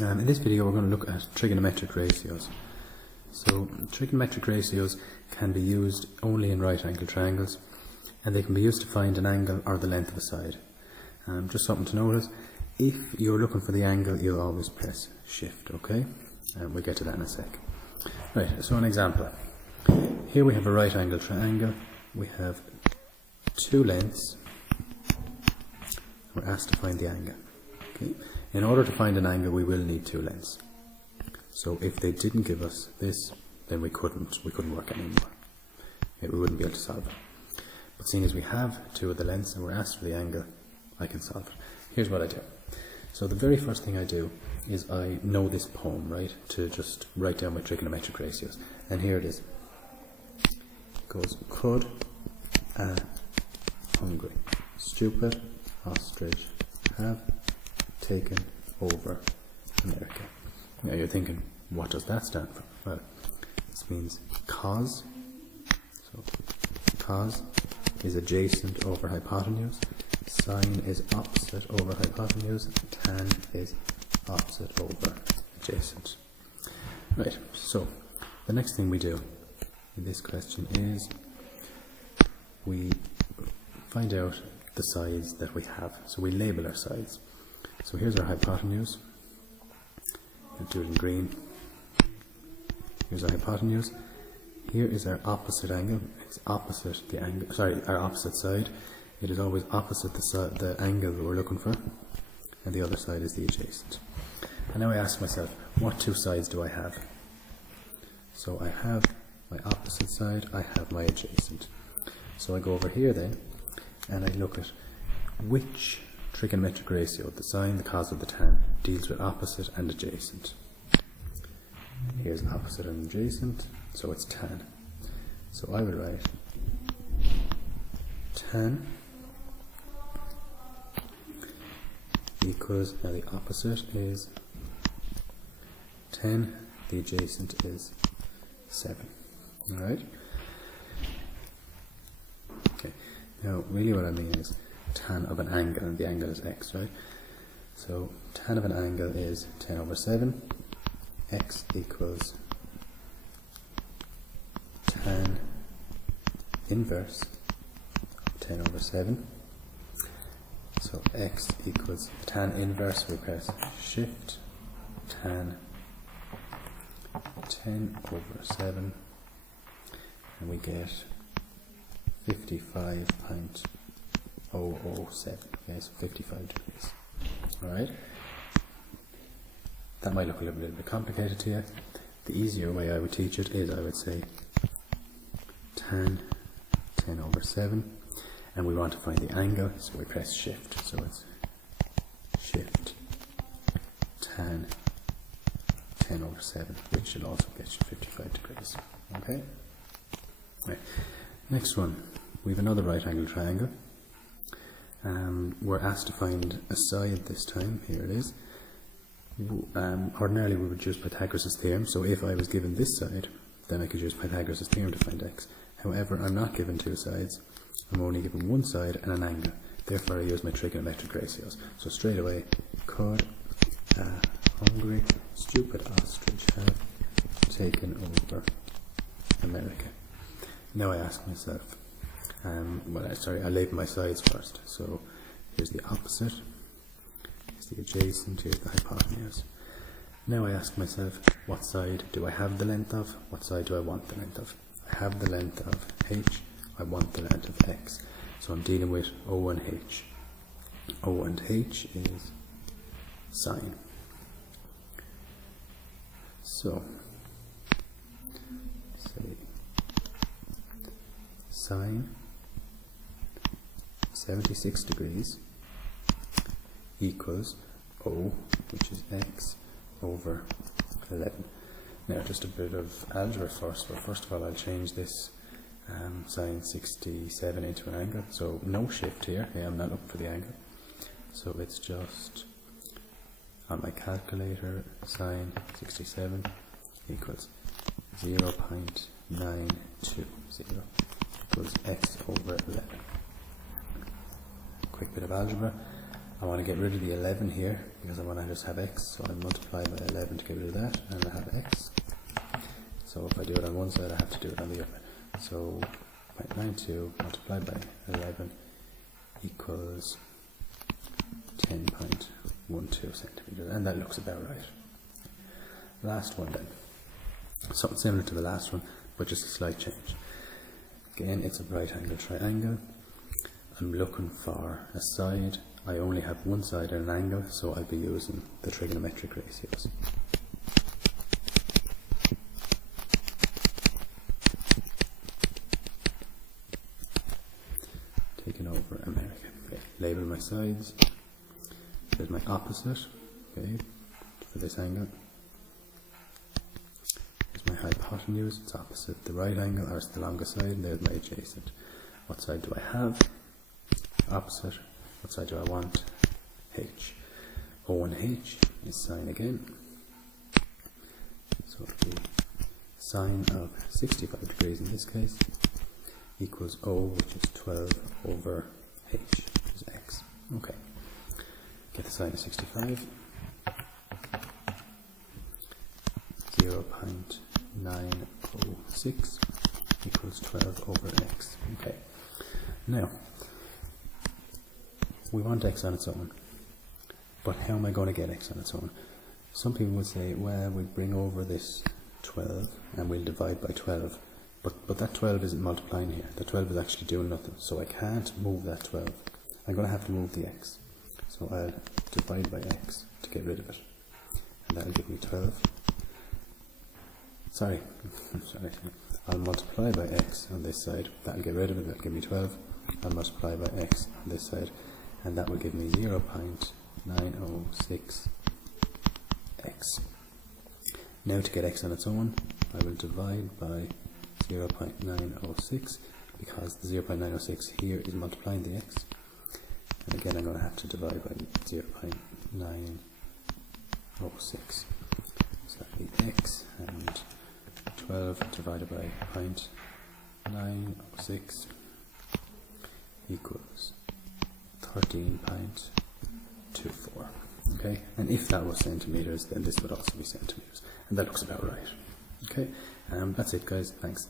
In this video we're going to look at trigonometric ratios. So trigonometric ratios can be used only in right angle triangles, and they can be used to find an angle or the length of a side. Just something to notice, if you're looking for the angle you'll always press shift, okay? And we'll get to that in a sec. Right, so an example. Here we have a right angle triangle, we have two lengths, we're asked to find the angle. Okay? In order to find an angle we will need two lengths. So if they didn't give us this, then we couldn't work anymore. We wouldn't be able to solve it. But seeing as we have two of the lengths and we're asked for the angle, I can solve it. Here's what I do. So the very first thing I do is I know this poem, right, to just write down my trigonometric ratios. And here it is. It goes, could a hungry, stupid ostrich have taken over America? Now you're thinking, what does that stand for? Well, this means cos. So cos is adjacent over hypotenuse, sine is opposite over hypotenuse, tan is opposite over adjacent. Right, so the next thing we do in this question is we find out the sides that we have. So we label our sides. So here's our hypotenuse. We'll do it in green. Here's our hypotenuse. Here is our opposite angle. It's opposite the angle. Sorry, our opposite side. It is always opposite the angle that we're looking for, and the other side is the adjacent. And now I ask myself, what two sides do I have? So I have my opposite side. I have my adjacent. So I go over here then, and I look at which trigonometric ratio, the sine, the cos, or the tan, deals with opposite and adjacent. Here's opposite and adjacent, so it's tan. So I would write tan equals, now the opposite is 10, the adjacent is 7. Alright? Okay, now really what I mean is tan of an angle, and the angle is x, right? So tan of an angle is 10 over 7. X equals tan inverse of 10 over 7. So x equals tan inverse, we press shift, tan 10 over 7, and we get 55.007. Okay, so 55 degrees. Alright? That might look a little bit complicated to you. The easier way I would teach it is I would say tan 10 over 7, and we want to find the angle, so we press shift. So it's shift tan 10 over 7, which should also get you 55 degrees. Okay? Right. Next one, we have another right angle triangle. We're asked to find a side this time. Here it is. Ordinarily we would use Pythagoras' theorem, so if I was given this side, then I could use Pythagoras' theorem to find x. However, I'm not given two sides, I'm only given one side and an angle. Therefore I use my trigonometric ratios. So straight away, could a hungry, stupid ostrich have taken over America? Now I ask myself, I label my sides first. So here's the opposite, here's the adjacent, here's the hypotenuse. Now I ask myself, what side do I have the length of? What side do I want the length of? I have the length of h, I want the length of x. So I'm dealing with O and h. O and h is sine. So, say sine 76 degrees equals O, which is x, over 11. Now just a bit of algebra first. Well, first of all I'll change this sine 67 into an angle. So no shift here, I'm not looking for the angle. So it's just, on my calculator, sine 67 equals 0.920 equals x over 11. Quick bit of algebra. I want to get rid of the 11 here because I want to just have x, so I multiply by 11 to get rid of that, and I have x. So if I do it on one side, I have to do it on the other. So 0.92 multiplied by 11 equals 10.12 centimeters, and that looks about right. Last one then. Something similar to the last one, but just a slight change. Again, it's a right angle triangle. I'm looking for a side. I only have one side at an angle, so I'll be using the trigonometric ratios. Taking over America. Okay. Label my sides. There's my opposite, okay, for this angle. There's my hypotenuse, it's opposite the right angle, or it's the longest side, and there's my adjacent. What side do I have? Opposite. What side do I want? H. O and H is sine again. So it'll be sine of 65 degrees in this case equals O, which is 12 over H, which is X. Okay. Get the sine of 65. 0.906 equals 12 over X. Okay. Now, we want x on its own, but how am I going to get x on its own? Some people would say, well, we'll bring over this 12 and we'll divide by 12, but that 12 isn't multiplying here. The 12 is actually doing nothing, so I can't move that 12. I'm going to have to move the x. So I'll divide by x to get rid of it, and that'll give me 12. Sorry, I'll multiply by x on this side, that'll get rid of it, that'll give me 12. I'll multiply by x on this side, and that will give me 0.906 x. Now to get x on its own, I will divide by 0.906 because the 0.906 here is multiplying the x. And again, I'm going to have to divide by 0.906. So that will be x, and 12 divided by 0.906 equals 13.24. Okay, and if that was centimeters, then this would also be centimeters, and that looks about right. Okay, that's it, guys. Thanks.